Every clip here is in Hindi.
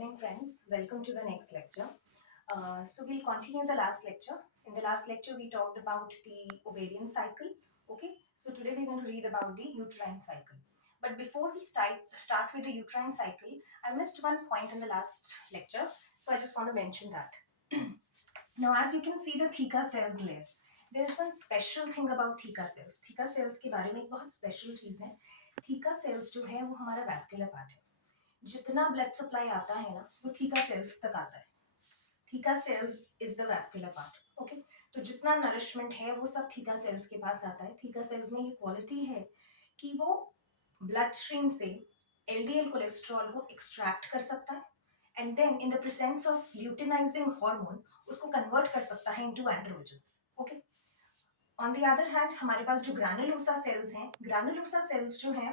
evening, friends. Welcome to the next lecture. So we'll continue the last lecture. In the last lecture, we talked about the ovarian cycle. Okay. So today we're going to read about the uterine cycle. But before we start with the uterine cycle, I missed one point in the last lecture. So I just want to mention that. Now, as you can see, the theca cells layer. There is one special thing about theca cells. Theca cells के बारे में एक बहुत special चीज है. Theca cells जो है वो हमारा vascular part है. जितना ब्लड सप्लाई आता है ना वो थीका सेल्स तक आता है. Theca sales is the vascular part. Okay, तो जितना नरिशमेंट है वो सब थीका सेल्स के पास आता है. थीका सेल्स में ये क्वालिटी है कि वो ब्लड स्ट्रीम से एलडीएल कोलेस्ट्रॉल को एक्सट्रैक्ट कर सकता है and then in the presence of luteinizing hormone उसको कन्वर्ट कर सकता है into androgens. Okay, on the other hand हमारे पास जो ग्रैनुलोसा सेल्स हैं, ग्रैनुलोसा सेल्स जो हैं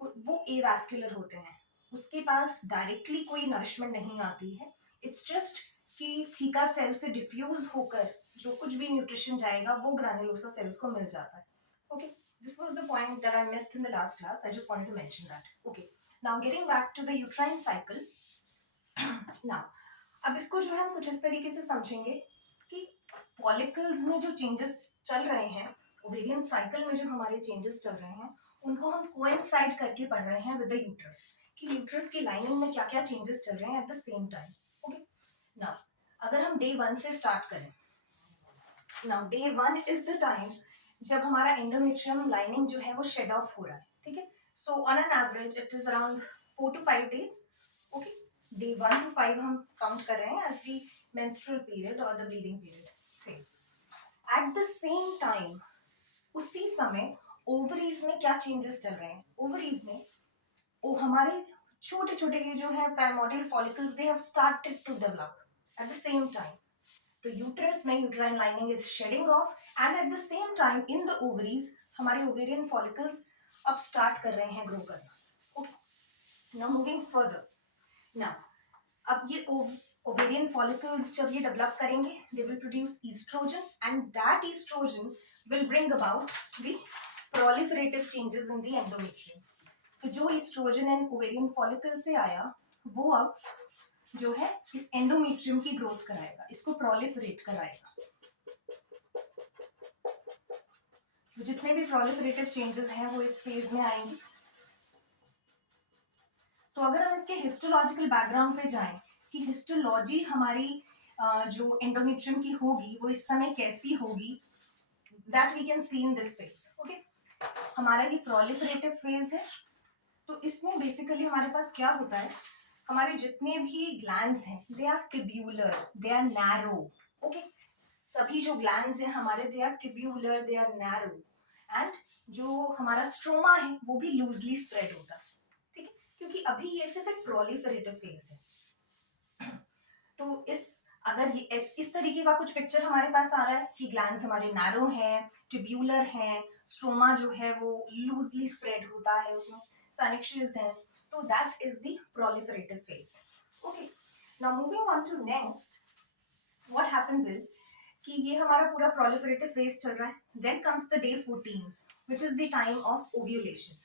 वो एवास्कुलर होते हैं. उसके पास डायरेक्टली कोई नरिशमेंट नहीं आती है. इट्स जस्ट कि थीका सेल से डिफ्यूज होकर जो कुछ भी न्यूट्रिशन जाएगा वो ग्रैनुलोसा सेल्स को मिल जाता है. Okay, this was the point that I missed in the last class. I just wanted to mention that. Okay, now getting back to the uterine cycle. Now अब इसको जो है कुछ इस तरीके से समझेंगे कि फॉलिकल्स में जो चेंजेस चल रहे हैं, ओवेरियन साइकिल में जो हमारे चेंजेस चल रहे हैं, उनको हम कोइंसाइड करके पढ़ रहे हैं विद द यूट्रस, कि यूट्रस की लाइनिंग में क्या क्या चेंजेस चल रहे हैं eight the same time. Okay, now अगर हम डे 1 से स्टार्ट करें, now day 1 is the time जब हमारा एंडोमेट्रियम लाइनिंग जो है वो शेड ऑफ हो रहा है. ठीक है, so on an average it is around 4 to 5 days. Okay, day 1 to 5 हम काउंट कर रहे हैं एज द मेंस्ट्रुअल पीरियड और the bleeding period phase. Eight the same time उसी समय ओवरीज में क्या चेंजेस चल रहे हैं. ओवरीज में वो हमारे छोटे छोटे ये जो है primordial follicles they have started to develop at the same time. तो यूट्रस में uterine lining is shedding off and at the same time in the ovaries हमारे ओवेरियन फॉलिकल्स अब स्टार्ट कर रहे हैं ग्रो करना. Okay, now moving further. Now अब ये ovarian follicles जब ये डेवलप करेंगे they will produce estrogen and that estrogen will bring about the proliferative changes in the endometrium. तो जो estrogen and ovarian follicle से आया वो अब जो है इस endometrium की ग्रोथ कराएगा, इसको proliferate कराएगा. तो जितने भी proliferative changes हैं वो इस फेज में आएंगे. तो अगर हम इसके हिस्टोलॉजिकल बैकग्राउंड पे जाएं कि हिस्टोलॉजी हमारी जो एंडोमेट्रियम की होगी वो इस समय कैसी होगी, that we can see in this phase. Okay, हमारा ये प्रोलिफरेटिव फेज है. तो इसमें बेसिकली हमारे पास क्या होता है, हमारे जितने भी ग्लैंड्स हैं they are tubular, they are narrow. Okay, सभी जो ग्लैंड्स हैं हमारे they are tubular, they are narrow and जो हमारा स्ट्रोमा है वो भी लूजली स्प्रेड होता है. ठीक है, क्योंकि अभी ये सिर्फ एक प्रोलिफरेटिव फेज है. तो अगर ये इस तरीके का कुछ पिक्चर हमारे पास आ रहा है कि ग्लैंड्स हमारे नैरो हैं, ट्यूब्यूलर हैं, स्ट्रोमा जो है वो लूजली स्प्रेड होता है, उसमें सैनिक्शियस हैं, तो that is the proliferative phase. Okay, now moving on to next, what happens is कि ये हमारा पूरा प्रोलिफरेटिव फेज चल रहा है. Then comes the day 14 which is the time of ovulation.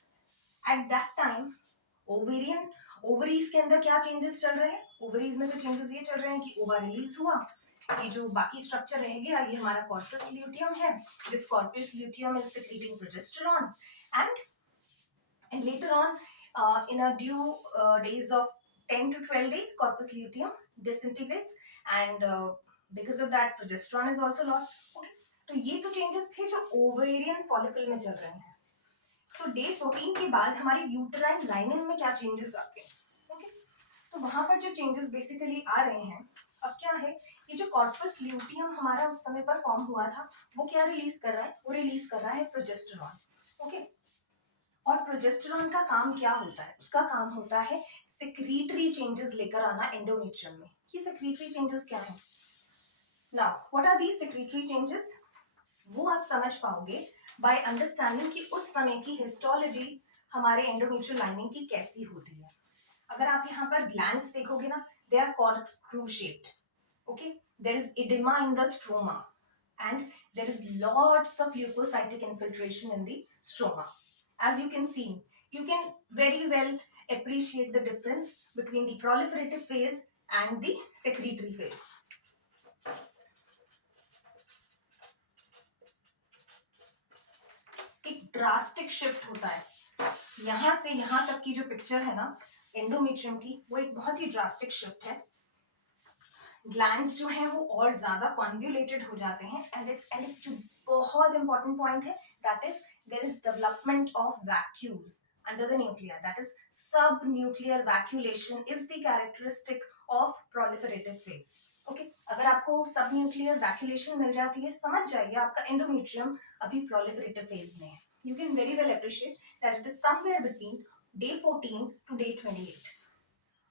At that time ovaries के अंदर क्या चेंजेस चल रहे हैं. ओवरीज में तो चेंजेस ये चल रहे हैं कि ओवा रिलीज हुआ, ये जो बाकी स्ट्रक्चर रह गया ये हमारा कॉर्पस ल्यूटियम है. This corpus luteum is secreting progesterone and later on in a due days of 10 to 12 days corpus luteum disintegrates and because of that progesterone is also lost. Okay, तो ये तो चेंजेस थे जो ओवेरियन फॉलिकल में चल रहे हैं. तो डे 14 के बाद हमारी यूटराइन लाइनिंग में क्या चेंजेस आते हैं. ओके, तो वहां पर जो चेंजेस बेसिकली आ रहे हैं अब क्या है, ये जो कॉर्पस ल्यूटियम हमारा उस समय पर फॉर्म हुआ था वो क्या रिलीज कर रहा है, वो रिलीज कर रहा है प्रोजेस्टेरॉन. ओके, और प्रोजेस्टेरॉन का काम क्या होता है, उसका काम होता है सेक्रीटरी चेंजेस लेकर आना एंडोमेट्रियम में. ये सेक्रीटरी चेंजेस क्या है. Now what are these secretory changes, वो आप समझ पाओगे बाय अंडरस्टैंडिंग कि उस समय की हिस्टोलॉजी हमारे एंडोमेट्रियल लाइनिंग की कैसी होती है. अगर आप यहाँ पर ग्लैंड्स देखोगे ना, they are corkscrew shaped. Okay, there is oedema in the stroma and there is lots of leukocytic infiltration in the stroma. As you can see, you can very well appreciate the difference between the proliferative phase and the secretory phase. एक ड्रास्टिक शिफ्ट होता है यहां से यहां तक की जो पिक्चर है ना एंडोमेट्रियम की, वो एक बहुत ही ड्रास्टिक शिफ्ट है. ग्लैंड्स जो है वो और ज्यादा कॉन्व्यूलेटेड हो जाते हैं एंड जो बहुत इंपॉर्टेंट पॉइंट है that is there is development of vacuoles under the nuclear. That is sub nuclear vacuolation is the characteristic of proliferative phase. Okay, अगर आपको सब न्यूक्लियर वैक्यूलेशन मिल जाती है, समझ जाइए आपका एंडोमेट्रियम अभी प्रोलिफरेटिव फेज में है. You can very well appreciate that it is somewhere between day 14 to day 28.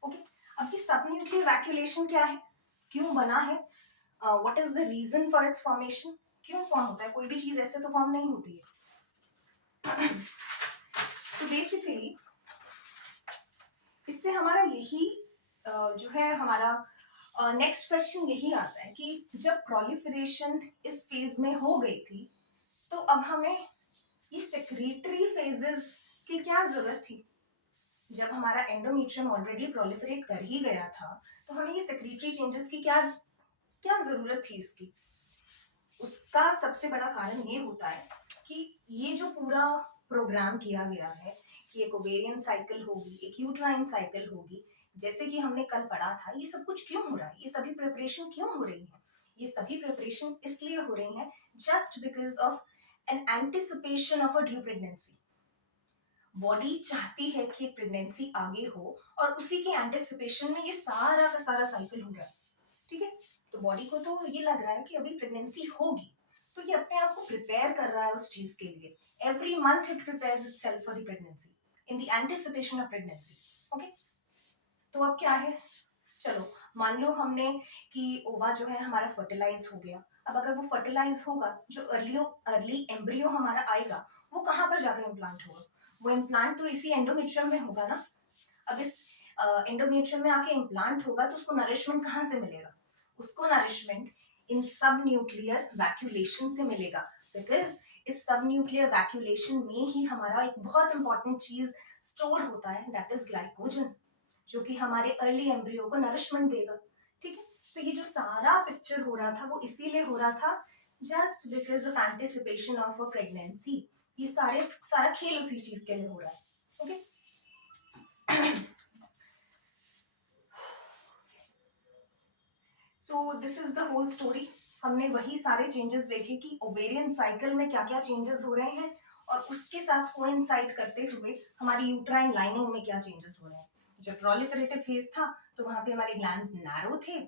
ओके, अब ये सब न्यूक्लियर वैक्यूलेशन क्या है, क्यों बना है, what is the reason for its formation, क्यों फॉर्म होता है, कोई भी चीज ऐसे तो फॉर्म नहीं होती है. तो बेसिकली इससे हमारा यही जो है हमारा नेक्स्ट क्वेश्चन यही आता है कि जब प्रोलिफरेशन इस फेज में हो गई थी तो अब हमें ये सेक्रेटरी फेजेस की क्या जरूरत थी. जब हमारा एंडोमेट्रियम ऑलरेडी प्रोलिफरेट कर ही गया था तो हमें ये सेक्रेटरी चेंजेस की क्या क्या जरूरत थी इसकी. उसका सबसे बड़ा कारण ये होता है कि ये जो पूरा प्रोग्राम किया गया है कि एक ओवेरियन साइकिल होगी, एक यूट्राइन साइकिल होगी, जैसे कि हमने कल पढ़ा था, ये सब कुछ क्यों हो रहा है, ये सभी प्रिपरेशन क्यों हो रही है. ये सभी प्रिपरेशन इसलिए हो रही है just because of an anticipation of a due pregnancy. Body चाहती है कि प्रेगनेंसी आगे हो और उसी के एंटिसिपेशन में ये सारा का सारा साइकिल हो रहा है. ठीक है, तो बॉडी को तो ये लग रहा है कि अभी प्रेगनेंसी होगी, तो ये अपने आप को प्रिपेयर कर रहा है उस चीज के लिए. Every month it prepares itself for the pregnancy in the anticipation of pregnancy. Okay, तो अब क्या है, चलो मान लो हमने कि ओवा जो है हमारा फर्टिलाइज हो गया. अब अगर वो फर्टिलाइज होगा, जो अर्ली एम्ब्रियो हमारा आएगा वो कहाँ पर जाकर इम्प्लांट होगा, वो इम्प्लांट तो इसी एंडोमेट्रियम में होगा ना. अब इस एंडोमेट्रियम में आके इम्प्लांट होगा तो उसको नरिशमेंट कहाँ से मिलेगा, उसको नरिशमेंट इन सब न्यूक्लियर वैक्यूलेशन से मिलेगा. बिकॉज इस सब न्यूक्लियर वैक्यूलेशन में ही हमारा एक बहुत इंपॉर्टेंट चीज स्टोर होता है दैट इज ग्लाइकोजन, जो कि हमारे अर्ली एम्ब्रियो को नरिशमेंट देगा. ठीक है, तो ये जो सारा पिक्चर हो रहा था वो इसीलिए हो रहा था just because of anticipation of a pregnancy. ये सारा खेल उसी चीज के लिए हो रहा है. Okay so this is the whole story. हमने वही सारे चेंजेस देखे कि ओवेरियन साइकिल में क्या क्या चेंजेस हो रहे हैं और उसके साथ कोइंसाइड करते हुए हमारी यूट्राइन लाइनिंग में क्या चेंजेस हो रहे हैं. जब प्रोलिफरेटिव फेज था तो वहां पे हमारे ग्लैंड्स नैरो थे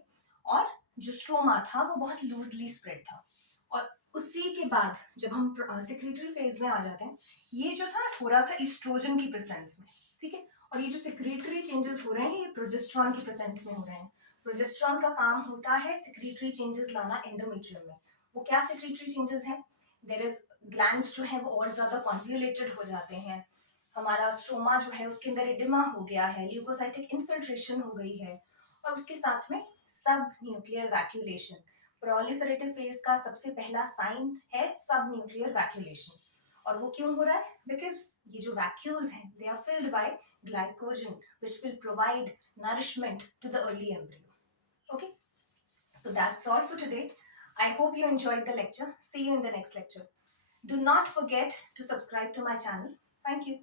और जो स्ट्रोमा था वो बहुत लूजली स्प्रेड था. और उसी के बाद जब हम सेक्रेटरी फेज में आ जाते हैं, ये जो था हो रहा था इस्ट्रोजन की प्रेजेंस में. ठीक है, और ये जो सेक्रेटरी चेंजेस हो रहे हैं ये प्रोजेस्टेरॉन की प्रेजेंस में हो रहे हैं. प्रोजेस्टेरॉन का काम होता है सेक्रेटरी चेंजेस लाना एंडोमेट्रियम में. वो क्या सेक्रेटरी चेंजेस हैं, देयर इज ग्लैंड्स जो है वो और ज्यादा कॉन्व्यूलेटेड हो जाते हैं, हमारा स्ट्रोमा जो है उसके अंदर एडिमा हो गया है, ल्यूकोसाइटिक इन्फिल्ट्रेशन हो गई है, और उसके साथ में सब न्यूक्लियर वैक्यूलेशन. प्रोलिफरेटिव फेज का सबसे पहला साइन है सब न्यूक्लियर वैक्यूलेशन. और वो क्यों हो रहा है, बिकॉज ये जो वैक्यूल्स हैं they are filled by glycogen which will provide nourishment to the early embryo. Okay, so that's all for today. I hope you enjoyed the lecture. See you in the next lecture. Do not forget to subscribe to my channel. Thank you.